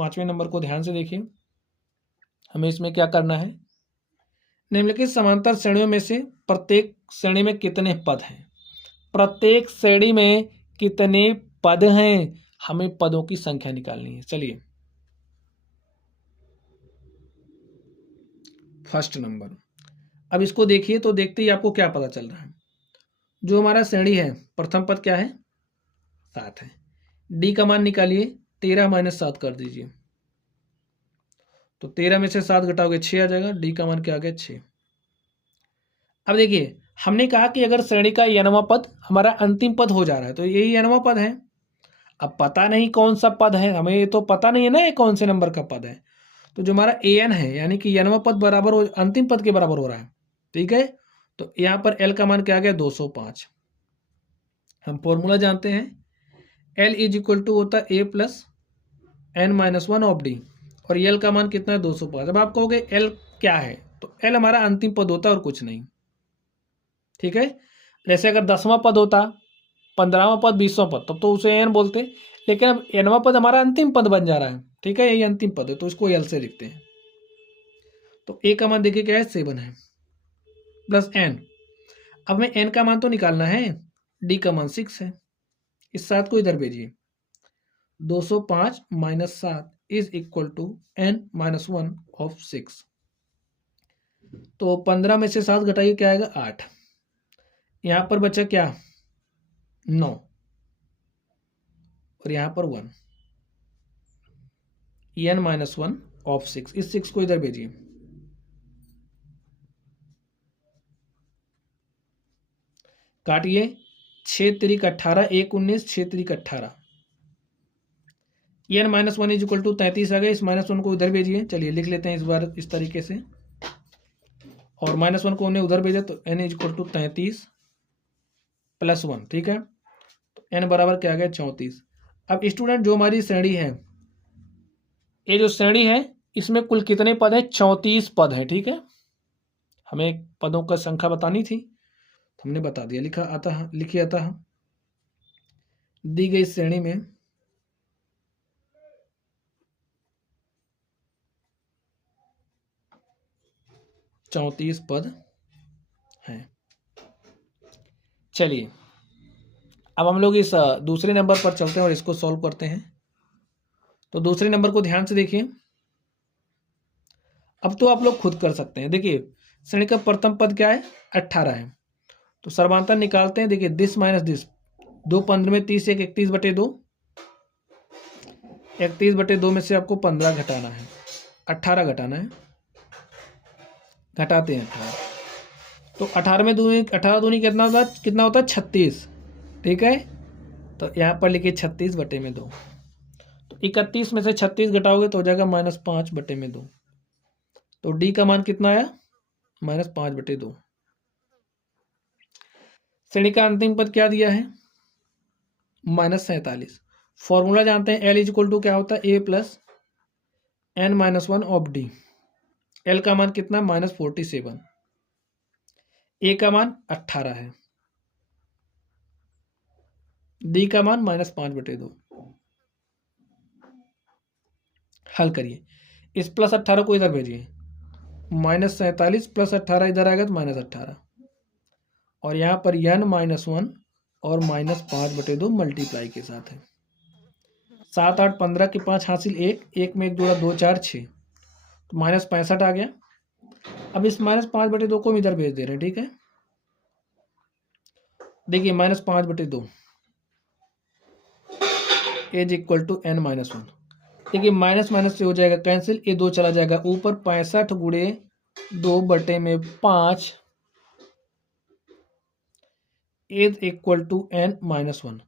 5वें नंबर को ध्यान से देखिए। हमें इसमें क्या करना है, निम्नलिखित समांतर श्रेणियों में से प्रत्येक श्रेणी में कितने पद हैं। प्रत्येक श्रेणी में कितने पद हैं, हमें पदों की संख्या निकालनी है। चलिए फर्स्ट नंबर, अब इसको देखिए तो देखते ही आपको क्या पता चल रहा है। जो हमारा श्रेणी है, प्रथम पद क्या है, 7 है। डी का मान निकालिए, 13 माइनस 7 कर दीजिए, तो 13 में से 7 घटाओगे 6 आ जाएगा। डी का मान क्या आ गया, 6। अब देखिए हमने कहा कि अगर श्रेणी का nवां पद हमारा अंतिम पद हो जा रहा है तो यही nवां पद है। अब पता नहीं कौन सा पद है, हमें ये तो पता नहीं है ना ये कौन से नंबर का पद है। तो जो हमारा an है यानी कि nवां पद बराबर अंतिम पद के बराबर हो रहा है, ठीक है। तो यहाँ पर l का मान क्या आ गया, 205। हम फॉर्मूला जानते हैं, L इज इक्वल टू होता है a plus n-1 of D, और l का मान कितना है, 205। अब आप कहोगे l क्या है, तो l हमारा अंतिम पद होता है और कुछ नहीं, ठीक है। जैसे अगर 10वां पद होता, 15वां पद, 20वां पद, तब तो उसे n बोलते, लेकिन अब nवां पद हमारा अंतिम पद बन जा रहा है, ठीक है, यही अंतिम पद है तो इसको l से लिखते हैं। तो a का मान देखिए क्या है, 7 है, प्लस n। अब हमें n का मान तो निकालना है, d का मान 6 है, इस 7 को इधर भेजिए। 205 minus 7 is equal to n-1 of 6। तो 15 में से 7 घटाइए, क्या आएगा, 8। यहां पर बचा क्या, 9, और यहां पर 1, n-1 ऑफ 6। इस 6 को इधर भेजिए, काटिए, 6 तिरिक 18, 1 19, 6 तिरिक 18, n-1 इज इक्वल टू 33 आ गया। इस -1 को उधर भेजिए, चलिए लिख लेते हैं इस बार इस तरीके से, और -1 को उन्हें उधर भेजा तो n is equal to 33 plus 1, ठीक है। तो n बराबर क्या आ गया, 34। अब स्टूडेंट जो हमारी श्रेणी है, ये जो श्रेणी है इसमें कुल कितने पद है, 34 पद है, ठीक है। हमें पदों का संख्या बतानी थी, हमने बता दिया, लिखा आता है, लिखिए आता है। दी गई श्रेणी में चौंतीस पद हैं। चलिए अब हम लोग इस दूसरे नंबर पर चलते हैं और इसको सॉल्व करते हैं। तो दूसरे नंबर को ध्यान से देखिए। अब तो आप लोग खुद कर सकते हैं। देखिए श्रेणी का प्रथम पद क्या है, 18 है, तो सर्वांतर निकालते हैं। देखिए दिस माइनस दिस, 2 15 में 30, 1 31/2, 31/2 में से आपको 15 घटाना है, 18 घटाना है, घटाते हैं 18। तो 18 में दूनी, 18 दूनी कितना होता है 36, ठीक है। तो यहाँ पर लिखिए 36/2। तो 31 में से 36 घटाओगे तो हो जाएगा -5/2। तो डी का मान कितना आया, -5/2। श्रेणी का अंतिम पद क्या दिया है, -47। फॉर्मूला जानते हैं, एल इज इक्वल टू क्या होता है, A plus n-1 of D. L का मान कितना, -47, ए का मान 18 है, डी का मान -5/2। हल करिए, इस +18 को इधर भेजिए, -47 + 18 इधर आएगा तो -18, और यहाँ पर n-1 और -5/2 मल्टीप्लाई के साथ है। 7 8 15 के 5 हासिल 1, 1 में 1 जोड़ा 2 4 6, तो -65 आ गया। अब इस -5/2 को हम इधर भेज दे रहे हैं, ठीक है। देखिए -5/2 इज इक्वल टू n-1। देखिए माइनस माइनस से हो जाएगा कैंसिल, ये 2 चला जाएगा ऊपर, 65 गुणे 2/5 इज इक्वल टू n-1।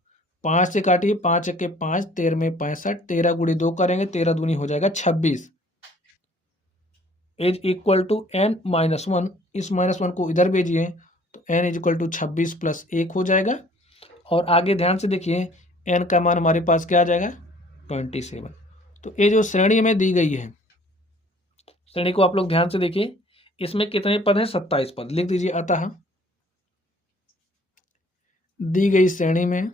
5 से काटिए, 5 के 5, 13 में 65, 13 गुणे 2 करेंगे, 13 दूनी हो जाएगा 26 इज इक्वल टू n-1। इस -1 को इधर भेजिए तो n इज इक्वल टू 26 + 1 हो जाएगा। और आगे ध्यान से देखिए, n का मान हमारे पास क्या आ जाएगा, 27। तो ये जो श्रेणी में दी गई है, श्रेणी को आप लोग ध्यान से देखिए, इसमें कितने पद हैं, 27 पद। लिख दीजिए अतः दी गई श्रेणी में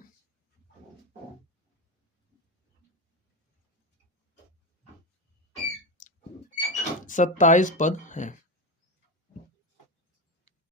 27 पद हैं।